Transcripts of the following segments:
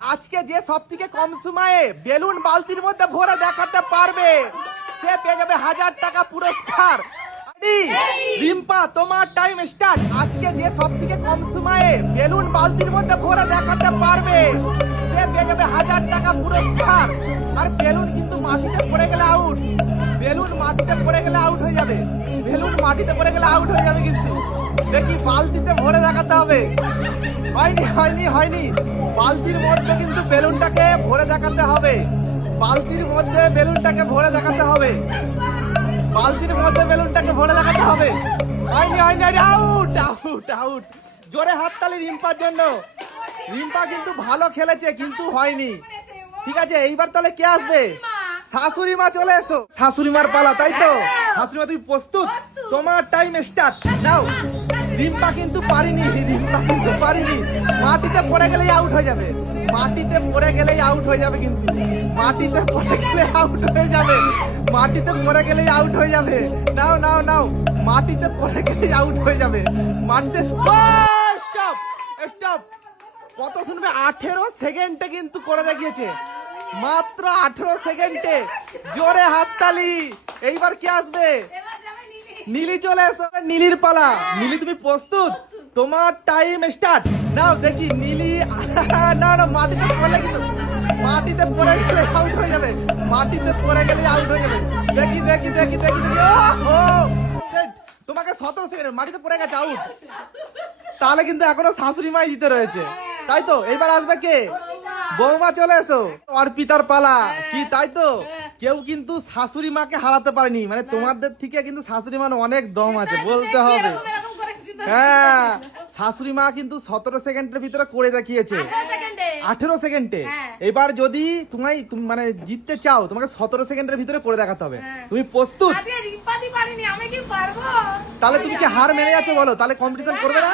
আজকে যে সব থেকে কম সময়ে বেলুন বালতির মধ্যে ভরে দেখাতে পারবে সে পেয়ে যাবে 1000 টাকা পুরস্কার। রিম্পা তোমার টাইম স্টার্ট। আজকে যে সব থেকে কম সময়ে বেলুন বালতির মধ্যে ভরে দেখাতে পারবে সে পেয়ে যাবে 1000 টাকা পুরস্কার। আর বেলুন কিন্তু মাটিতে পড়ে গেলে আউট। বেলুন মাটিতে পড়ে গেলে আউট হয়ে যাবে। বেলুন মাটিতে পড়ে গেলে আউট হয়ে যাবে কিন্তু। দেখি বালতিতে ভরে দেখাতে হবে। হয়নি হয়নি হয়নি। বালতির মধ্যে কিন্তু বেলুনটাকে ভরে দেখাতে হবে। বালতির মধ্যে বেলুনটাকে ভরে দেখাতে হবে। বালতির মধ্যে বেলুনটাকে ভরে দেখাতে হবে। হয়নি হয়নি হয়নি। Out out out. জোরে হাততালি রিম্পার জন্য। রিম্পা কিন্তু ভালো খেলেছে কিন্তু হয়নি। ঠিক আছে, এইবার তাহলে কে আসবে? শাশুড়ি মা চলে এসো। শাশুড়ি মার পালা, তাই তো? শাশুড়ি মা তুমি প্রস্তুত? তোমার টাইম স্টার্ট নাও। রিম্পা কিন্তু পারিনি। রিম্পা কিন্তু পারিনি। মাটিতে পড়ে গেলেই আউট হয়ে যাবে। মাটিতে পড়ে গেলেই আউট হয়ে যাবে কিন্তু। মাটিতে পড়ে গেলে আউট হয়ে যাবে। মাটিতে পড়ে গেলেই আউট হয়ে যাবে। নাও নাও নাও। মাটিতে পড়ে গেলেই আউট হয়ে যাবে। মাটিতে স্টপ স্টপ। কত শুনবে? 18 সেকেন্ডে কিন্তু করে দেখিয়েছে। মাত্র 18 সেকেন্ডে। জোরে হাততালি। এইবার কি আসবে? নীলি চলে এসো। নীলির পালা। নীলি তুমি প্রস্তুত? তোমার টাইম স্টার্ট নাও। দেখি নীলি। না না, মাটিতে পড়লে কিন্তু মাটিতে পড়ে গেলে আউট হয়ে যাবে। মাটিতে পড়ে গেলে আউট হয়ে যাবে। দেখি দেখি দেখি দেখি দেখি। ও তোমাকে 17 সেকেন্ড মাটিতে পড়ে গেছে, আউট। তাহলে কিন্তু এখনো শাশুড়ি মাই জিতে রয়েছে, তাই তো? এইবার আসবে কে? বৌমা চলে এসো। অর্পিতার পালা কি, তাই তো? কেউ কিন্তু শাশুড়ি মাকে হারাতে পারেনি। মানে তোমাদের থেকে কিন্তু শাশুড়ি মা অনেক দম আছে বলতে হবে। হ্যাঁ, শাশুড়ি মা কিন্তু 17 সেকেন্ডের ভিতরে করে দেখিয়েছে। 18 সেকেন্ডে। এবার যদি তুমি মানে জিততে চাও, তোমাকে 17 সেকেন্ডের ভিতরে করে দেখাতে হবে। তুমি প্রস্তুত? তাহলে তুমি কি হার মেনে যাচ্ছ? বলো, তাহলে কম্পিটিশন করবে না?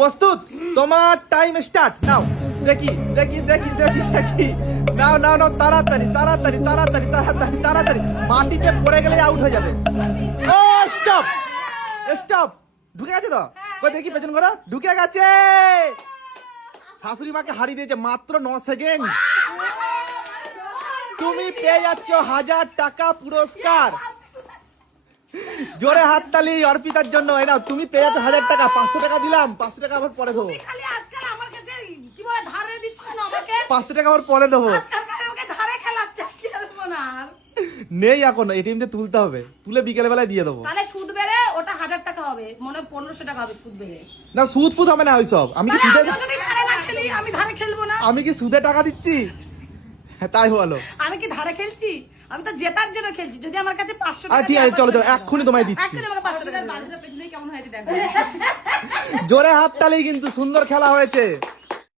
প্রস্তুত? তোমার টাইম স্টার্ট নাও। দেখি দেখি দেখি দেখি দেখি। নাও নাও নাও, তাড়াতাড়ি তাড়াতাড়ি তাড়াতাড়ি তাড়াতাড়ি তাড়াতাড়ি। মাটিতে পড়ে গেলে আউট হয়ে যাবে। ও স্টপ স্টপ। ঢুকে গেছে তো? কই দেখি পেছন করো। ঢুকে গেছে। শাশুড়ি মাকে হারিয়ে দিয়েছে মাত্র 9 সেকেন্ড। তুমি পেয়ে যাচ্ছ 1000 টাকা পুরস্কার। জোরে হাততালি অর্পিতার জন্য। এই নাও, তুমি পেয়ে যাচ্ছ 1000 টাকা। 500 টাকা দিলাম। 500 টাকা আবার পরে দেবো। 500 টাকা আবার পরে দেবো। নেই এখন, এটিএম দিয়ে তুলতে হবে। তুলে বিকেলে বেলায় দিয়ে দেবো। তাহলে সুদ বেড়ে ওটা 1000 টাকা হবে, মনে 1500 টাকা হবে সুদ বেড়ে। না, সুদ ফুদ হবে না ওইসব। আমি কি সুদে যদি ধারে না খেলি, আমি ধারে খেলবো না। আমি কি সুদে টাকা দিচ্ছি? তাই বলো। আমি কি ধারে খেলছি? আমি তো জেতার জন্য খেলছি। যদি আমার কাছে 500 টাকা, ঠিক আছে, চলো চলো, এক্ষুনি তোমায় দিচ্ছি। এক্ষুনি আমাকে 500 টাকা বাজারের পেছনে কেমন হয়েছে দেখো। জোরে হাততালি, কিন্তু সুন্দর খেলা হয়েছে।